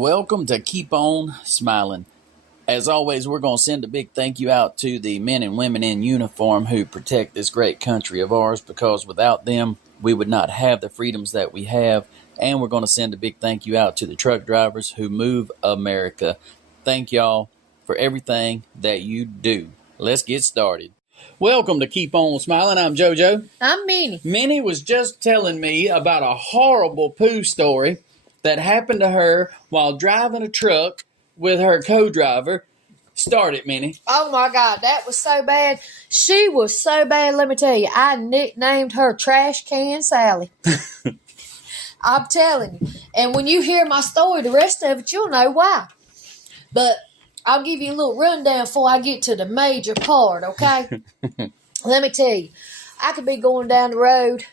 Welcome to Keep On Smiling. As always, we're going to send a big thank you out to the men and women in uniform who protect this great country of ours, because without them, we would not have the freedoms that we have. And we're going to send a big thank you out to the truck drivers who move America. Thank y'all for everything that you do. Let's get started. Welcome to Keep On Smiling. I'm JoJo. I'm Minnie. Minnie was just telling me about a horrible poo story that happened to her while driving a truck with her co-driver. Start it, Minnie. Oh my God, that was so bad. She was so bad, let me tell you. I nicknamed her Trashcan Sally. I'm telling you. And when you hear my story, the rest of it, you'll know why. But I'll give you a little rundown before I get to the major part, okay? Let me tell you. I could be going down the road,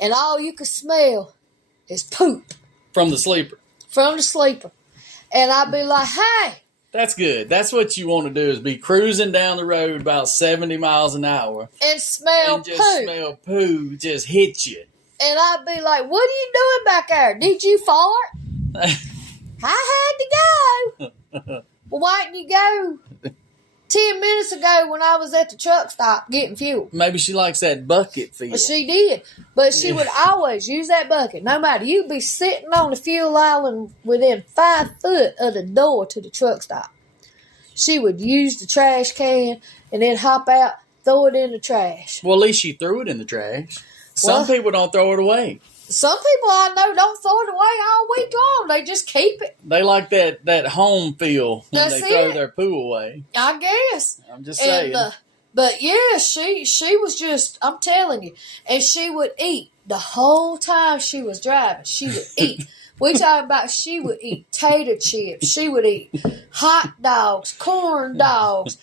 and all you could smell is poop. From the sleeper. From the sleeper. And I'd be like, hey. That's good. That's what you want to do, is be cruising down the road about 70 miles an hour. And smell and just poo. smell poo just hit you. And I'd be like, what are you doing back there? Did you fart? I had to go. Well, why didn't you go 10 minutes ago when I was at the truck stop getting fuel? Maybe she likes that bucket feel. She did. But she would always use that bucket. No matter. You'd be sitting on the fuel island within 5 foot of the door to the truck stop. She would use the trash can and then hop out, throw it in the trash. Well, at least she threw it in the trash. Some people don't throw it away. Some people I know don't throw it away all week long. They just keep it. They like that home feel when That's they throw it. their poo away. I guess. I'm just saying. But yeah, she was just, I'm telling you. And she would eat the whole time she was driving. She would eat. We talking about she would eat tater chips. She would eat hot dogs, corn dogs,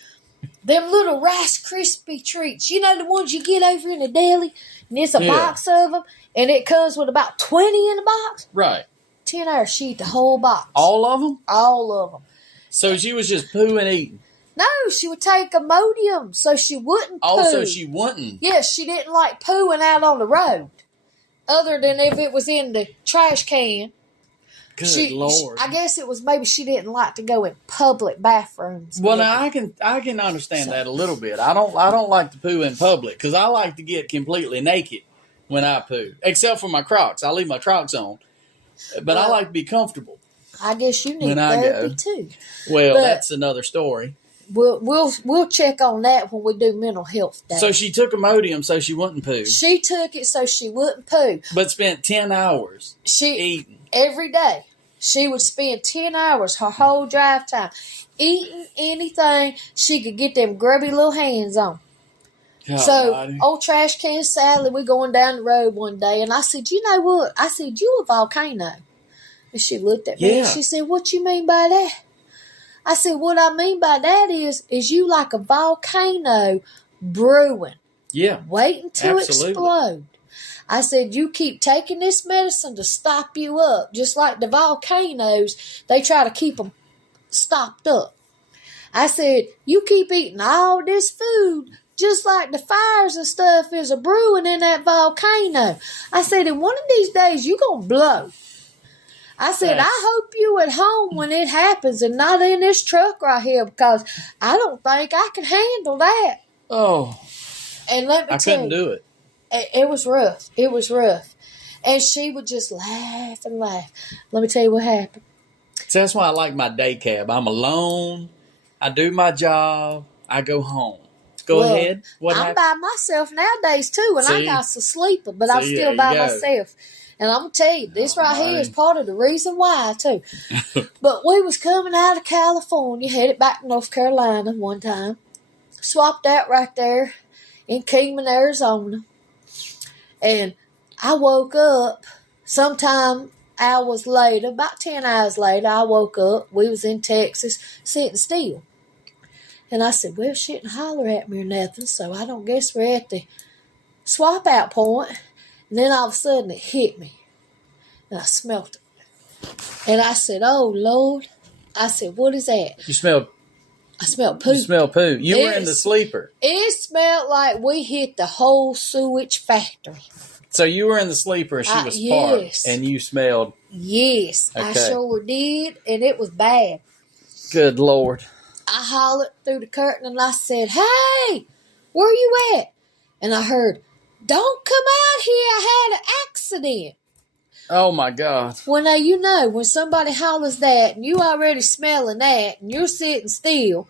them little Rice Krispie treats. You know the ones you get over in the deli? And it's a box of them. And it comes with about 20 in the box. Right. 10 hours, she eat the whole box. All of them? All of them. So she was just pooing and eating? No, she would take Imodium so she wouldn't poo. Oh, so she wouldn't? Yes, she didn't like pooing out on the road. Other than if it was in the trash can. Good Lord. I guess it was maybe she didn't like to go in public bathrooms. Well, now I can understand that a little bit. I don't like to poo in public because I like to get completely naked when I poo, except for my Crocs. I leave my Crocs on, but I like to be comfortable. I guess you need therapy too. Well, that's another story. We'll check on that when we do mental health day. So she took Imodium so she wouldn't poo. She took it so she wouldn't poo, but spent 10 hours eating every day. She would spend 10 hours her whole drive time eating anything she could get them grubby little hands on. God, so, buddy. Old Trash Can Sally, we going down the road one day, and I said, you know what? I said, you a volcano. And she looked at me, and she said, what you mean by that? I said, what I mean by that is you like a volcano brewing. Yeah. Waiting to explode. I said, you keep taking this medicine to stop you up. Just like the volcanoes, they try to keep them stopped up. I said, you keep eating all this food just like the fires and stuff is a brewing in that volcano. I said, and one of these days you're going to blow. I said, I hope you at home when it happens and not in this truck right here, because I don't think I can handle that. Oh. And let me tell you. I couldn't do it. It was rough. It was rough. And she would just laugh and laugh. Let me tell you what happened. So that's why I like my day cab. I'm alone. I do my job. I go home. Go ahead. What I'm by myself nowadays, too, and I got some sleeper, but I'm still by myself. And I'm going to tell you, this here is part of the reason why, too. But we was coming out of California, headed back to North Carolina one time. Swapped out right there in Kingman, Arizona. And I woke up sometime hours later, about 10 hours later, I woke up. We was in Texas, sitting still. And I said, well, she didn't holler at me or nothing, so I don't guess we're at the swap out point. And then all of a sudden it hit me. And I smelt it. And I said, oh, Lord. I said, what is that? I smelled poo. You smelled poo. You were in the sleeper. It smelled like we hit the whole sewage factory. So you were in the sleeper and she was yes. parked and you smelled. Yes, okay. I sure did, and it was bad. Good Lord. I hollered through the curtain and I said, "Hey, where you at?" And I heard, "Don't come out here, I had an accident." Oh, my God. Well, now, you know, when somebody hollers that and you already smelling that and you're sitting still,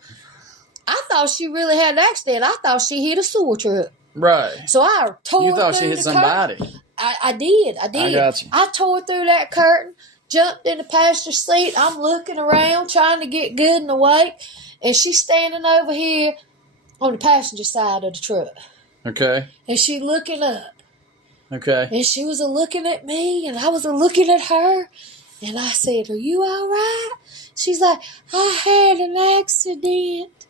I thought she really had an accident. I thought she hit a sewer truck. Right. So I tore You thought through she hit somebody. I did. I got you. I tore through that curtain, jumped in the passenger seat. I'm looking around, trying to get good and awake, and she's standing over here on the passenger side of the truck. Okay. And she looking up. Okay. And she was looking at me, and I was looking at her. And I said, "Are you all right?" She's like, "I had an accident.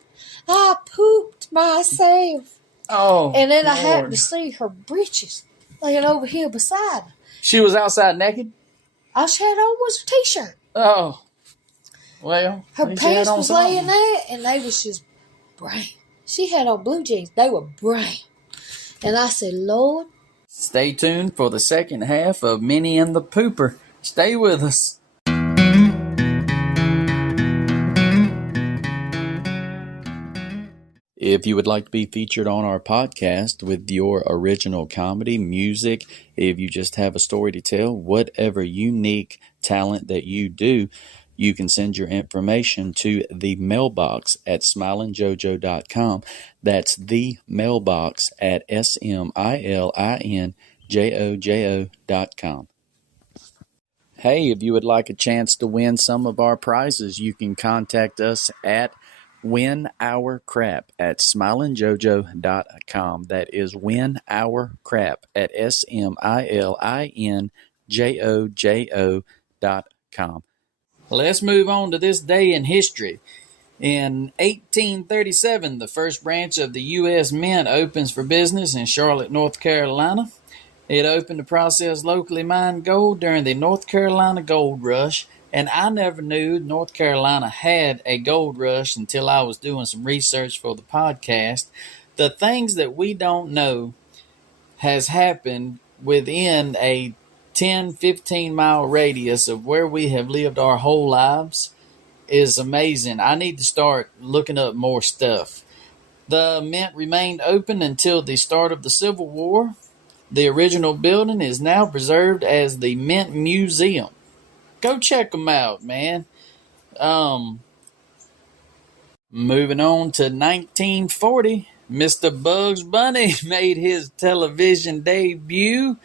I pooped myself." Oh, and then Lord. I happened to see her breeches laying over here beside her. She was outside naked? All she had on was a T-shirt. Oh. Well, her pants was laying there, and they was just brown. She had on blue jeans. They were brown. And I said, "Lord." Stay tuned for the second half of Minnie and the Pooper. Stay with us. If you would like to be featured on our podcast with your original comedy, music, if you just have a story to tell, whatever unique talent that you do, you can send your information to the mailbox at smilingjojo.com. That's the mailbox at smilingjojo.com. Hey, if you would like a chance to win some of our prizes, you can contact us at winourcrap at smilingjojo.com. That is winourcrap at smilingjojo.com. Let's move on to this day in history. In 1837, the first branch of the U.S. Mint opens for business in Charlotte, North Carolina. It opened to process locally mined gold during the North Carolina Gold Rush, and I never knew North Carolina had a gold rush until I was doing some research for the podcast. The things that we don't know has happened within a 10, 15-mile radius of where we have lived our whole lives is amazing. I need to start looking up more stuff. The mint remained open until the start of the Civil War. The original building is now preserved as the Mint Museum. Go check them out, man. Moving on to 1940, Mr. Bugs Bunny made his television debut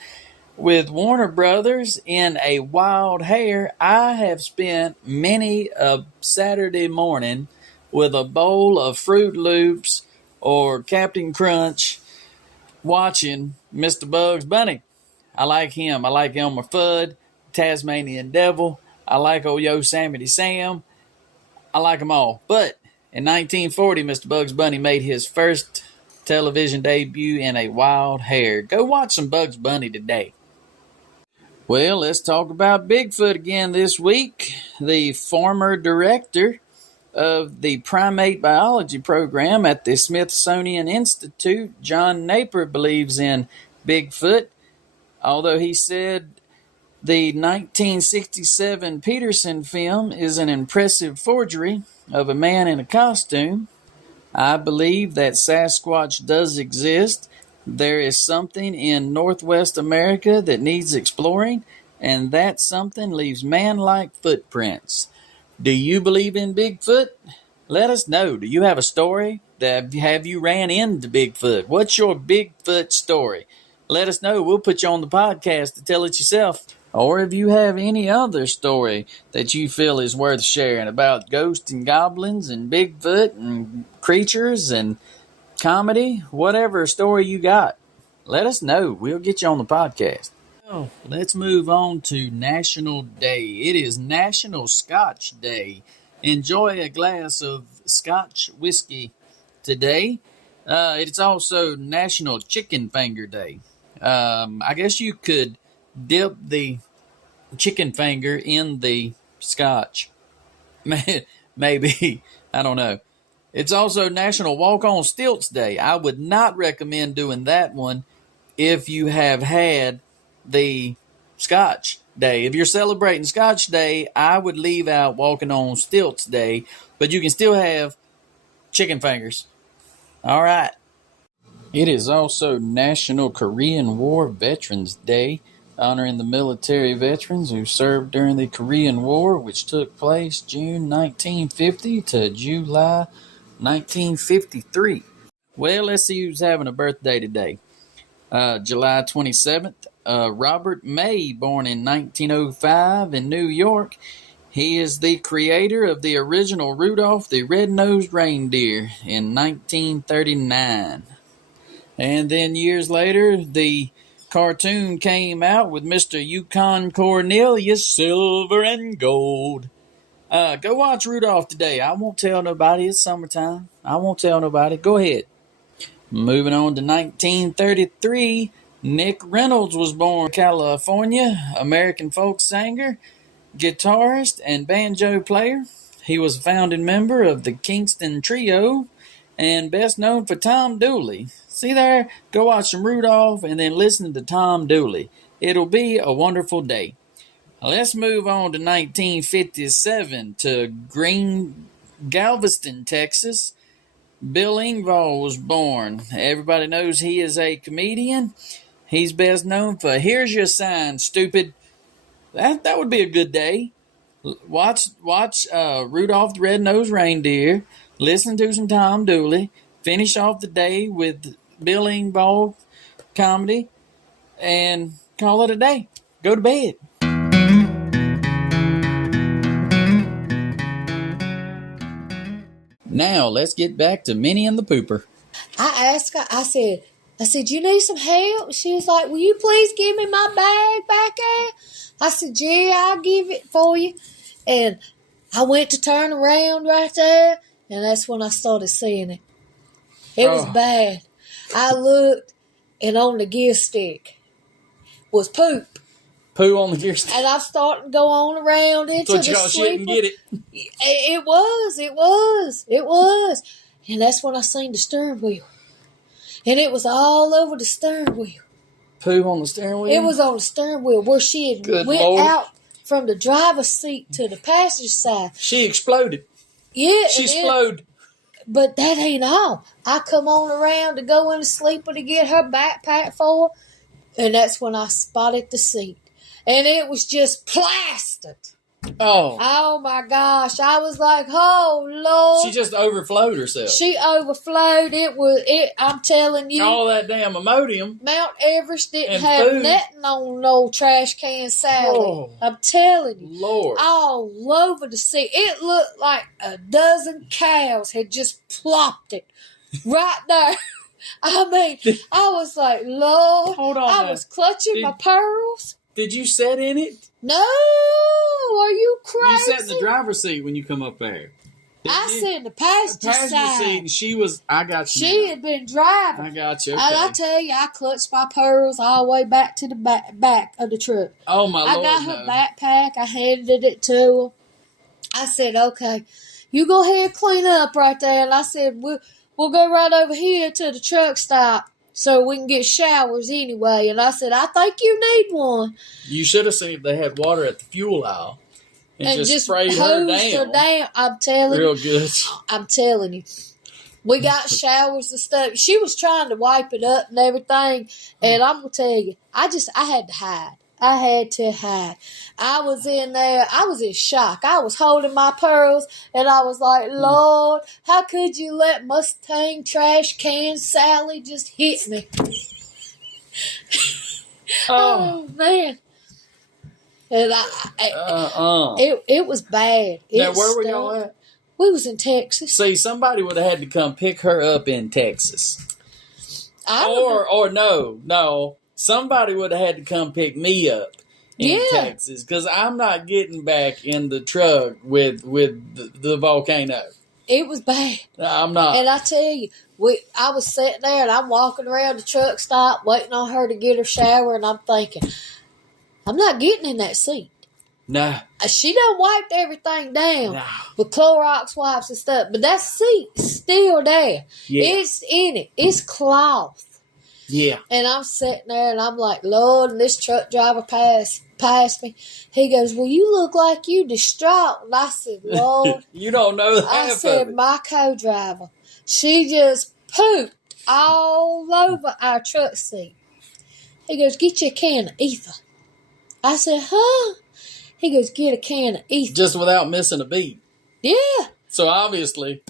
with Warner Brothers in A Wild Hare. I have spent many a Saturday morning with a bowl of Fruit Loops or Captain Crunch watching Mr. Bugs Bunny. I like him. I like Elmer Fudd, Tasmanian Devil. I like old Yosemite Sam. I like them all. But in 1940, Mr. Bugs Bunny made his first television debut in A Wild Hare. Go watch some Bugs Bunny today. Well, let's talk about Bigfoot again this week. The former director of the primate biology program at the Smithsonian Institute, John Napier, believes in Bigfoot, although he said the 1967 Peterson film is an impressive forgery of a man in a costume. I believe that Sasquatch does exist. There is something in Northwest America that needs exploring, and that something leaves man-like footprints. Do you believe in Bigfoot? Let us know. Do you have a story? Have you ran into Bigfoot? What's your Bigfoot story? Let us know. We'll put you on the podcast to tell it yourself. Or if you have any other story that you feel is worth sharing about ghosts and goblins and Bigfoot and creatures and comedy, whatever story you got, let us know. We'll get you on the podcast. Well, let's move on to National Day. It is National Scotch Day. Enjoy a glass of Scotch whiskey today. It's also National Chicken Finger Day. I guess you could dip the chicken finger in the scotch. Maybe. I don't know. It's also National Walk on Stilts Day. I would not recommend doing that one if you have had the Scotch Day. If you're celebrating Scotch Day, I would leave out Walking on Stilts Day, but you can still have chicken fingers. All right. It is also National Korean War Veterans Day, honoring the military veterans who served during the Korean War, which took place June 1950 to July 1953. Well, let's see who's having a birthday today. July 27th, Robert May, born in 1905 in New York. He is the creator of the original Rudolph the Red-Nosed Reindeer in 1939. And then years later, the cartoon came out with Mr. Yukon Cornelius, Silver and Gold. Go watch Rudolph today. I won't tell nobody. It's summertime. I won't tell nobody. Go ahead. Moving on to 1933, Nick Reynolds was born in California, American folk singer, guitarist, and banjo player. He was a founding member of the Kingston Trio and best known for Tom Dooley. See there? Go watch some Rudolph and then listen to Tom Dooley. It'll be a wonderful day. Let's move on to 1957 to Galveston, Texas. Bill Engvall was born. Everybody knows he is a comedian. He's best known for "Here's Your Sign, Stupid." That would be a good day. Watch Rudolph the Red-Nosed Reindeer. Listen to some Tom Dooley. Finish off the day with Bill Engvall comedy, and call it a day. Go to bed. Now, let's get back to Minnie and the Pooper. I asked her, I said, you need some help? She was like, will you please give me my bag back there? I said, yeah, I'll give it for you. And I went to turn around right there, and that's when I started seeing it. It was bad. I looked, and on the gear stick was poop. Poo on the gear stick. And I'm starting to go on around into the sleeper. Shit and get it. It was. And that's when I seen the steering wheel. And it was all over the steering wheel. Poo on the steering wheel? It was on the steering wheel where she had went out from the driver's seat to the passenger side. She exploded. Yeah. She exploded. But that ain't all. I come on around to go in the sleeper to get her backpack for her. And that's when I spotted the seat. And it was just plastered. Oh my gosh. I was like, oh Lord. She just overflowed herself. She overflowed. I'm telling you. All that damn Imodium. Mount Everest didn't have nothing on no Trashcan Sally. Oh, I'm telling you. Lord. All over the sea. It looked like a dozen cows had just plopped it right there. I mean, I was like, Lord. Hold on. I was clutching my pearls. Did you sit in it? No. Are you crazy? You sat in the driver's seat when you come up there. I sat in the passenger side. Seat, and she was, I got you. She had been driving. I got you. Okay. And I tell you, I clutched my pearls all the way back to the back of the truck. Oh, my Lord. I got her backpack. I handed it to her. I said, okay, you go ahead and clean up right there. And I said, we'll go right over here to the truck stop so we can get showers anyway. And I said, I think you need one. You should have seen if they had water at the fuel aisle. And just sprayed her down. I'm telling you. Real good. I'm telling you. We got showers and stuff. She was trying to wipe it up and everything. And I'm going to tell you, I had to hide. I had to hide. I was in there. I was in shock. I was holding my pearls, and I was like, Lord, how could you let Mustang Trashcan Sally just hit me? Oh, man. And it was bad. Now, where were y'all at? We was in Texas. See, somebody would have had to come pick her up in Texas. No. Somebody would have had to come pick me up in Texas, because I'm not getting back in the truck with the volcano. It was bad. I'm not. And I tell you, I was sitting there and I'm walking around the truck stop waiting on her to get her shower, and I'm thinking, I'm not getting in that seat. No. She done wiped everything down with Clorox wipes and stuff, but that seat's still there. Yeah. It's in it. It's cloth. Yeah. And I'm sitting there and I'm like, Lord, and this truck driver passed me. He goes, well, you look like you distraught. And I said, Lord. You don't know half I said, of it. my co-driver, she just pooped all over our truck seat. He goes, get you a can of ether. I said, huh? He goes, get a can of ether. Just without missing a beat. Yeah. So obviously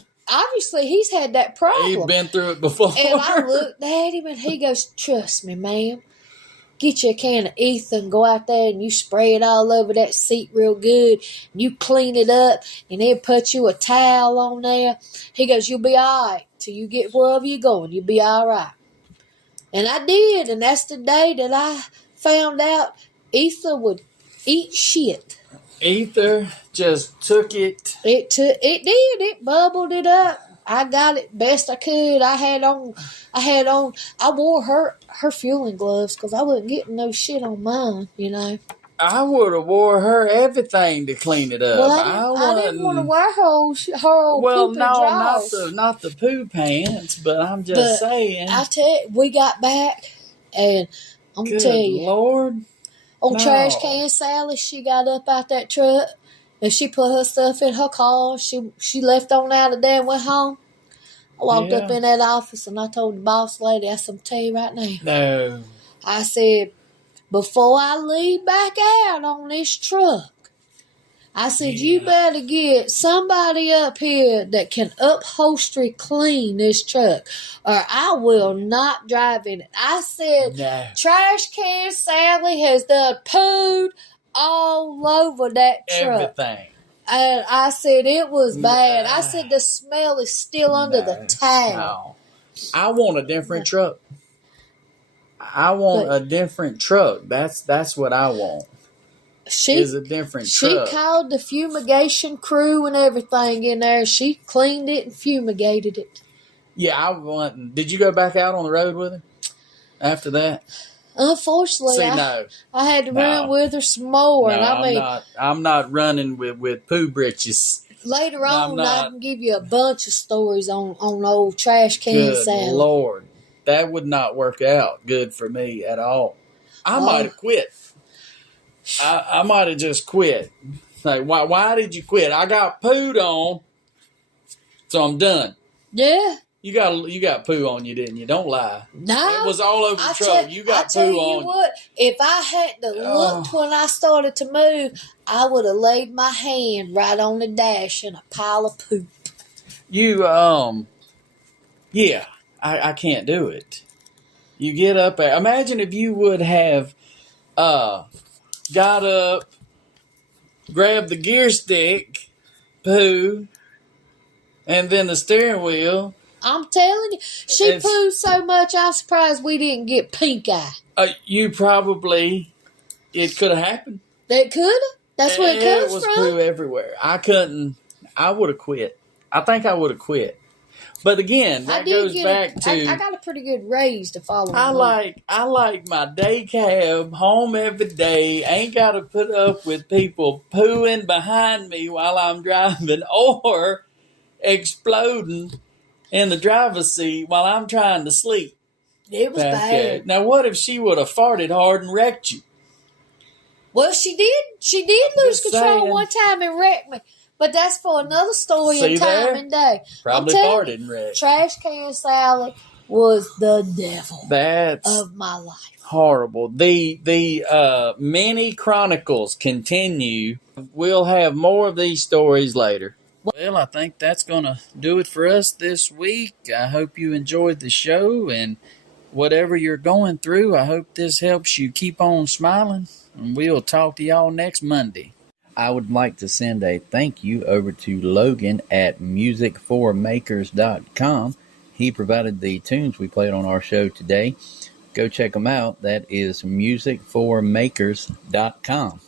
he's had that problem. He's been through it before. And I looked at him and he goes, trust me, ma'am. Get you a can of ether and go out there and you spray it all over that seat real good. And you clean it up and then put you a towel on there. He goes, you'll be all right till you get wherever you're going. You'll be all right. And I did. And that's the day that I found out ether would eat shit. Ether just took it. It did. It bubbled it up. I got it best I could. I wore her fueling gloves because I wasn't getting no shit on mine, you know. I would have wore her everything to clean it up. Well, I didn't want to wear her old well, no, not the poo pants, but I'm just saying. I tell you, we got back, and I'm going to tell you. Lord. Old Trashcan Sally, she got up out that truck, and she put her stuff in her car. She left on out of there and went home. I walked up in that office, and I told the boss lady, I said, I'm telling you right now. No. I said, before I leave back out on this truck, I said, you better get somebody up here that can upholstery clean this truck, or I will not drive in it. I said, Trashcan Sally has done pooed all over that truck. Everything. And I said, it was bad. I said, the smell is still under the towel. No. I want a different truck. I want a different truck. That's what I want. Is a different truck. She called the fumigation crew and everything in there. She cleaned it and fumigated it. Yeah, did you go back out on the road with her after that? Unfortunately, I had to run with her some more. No, and I'm not running with poo britches. Later on, I can give you a bunch of stories on old Trashcan Sally. Good Lord, that would not work out good for me at all. I might have quit. I might have just quit. Like, why did you quit? I got pooed on, so I'm done. Yeah. You got poo on you, didn't you? Don't lie. No. It was all over the truck. You got poo on you. I tell you what, if I hadn't looked when I started to move, I would have laid my hand right on the dash in a pile of poop. I can't do it. You get up there. Imagine if you would have got up, grabbed the gear stick, poo, and then the steering wheel. I'm telling you, she pooed so much, I'm surprised we didn't get pink eye. It could have happened. It could have. That's where it comes from. It was poo everywhere. I would have quit. I think I would have quit. But again, that goes back to... I got a pretty good raise to follow. I like my day cab, home every day, ain't got to put up with people pooing behind me while I'm driving or exploding in the driver's seat while I'm trying to sleep. It was bad. Now, what if she would have farted hard and wrecked you? Well, she did. She did lose control one time and wreck me. But that's for another story and time and day. Probably farted and wrecked. Trashcan Sally was the devil of my life. Horrible. The mini chronicles continue. We'll have more of these stories later. Well, I think that's going to do it for us this week. I hope you enjoyed the show, and whatever you're going through, I hope this helps you keep on smiling, and we'll talk to y'all next Monday. I would like to send a thank you over to Logan at musicformakers.com. He provided the tunes we played on our show today. Go check them out. That is musicformakers.com.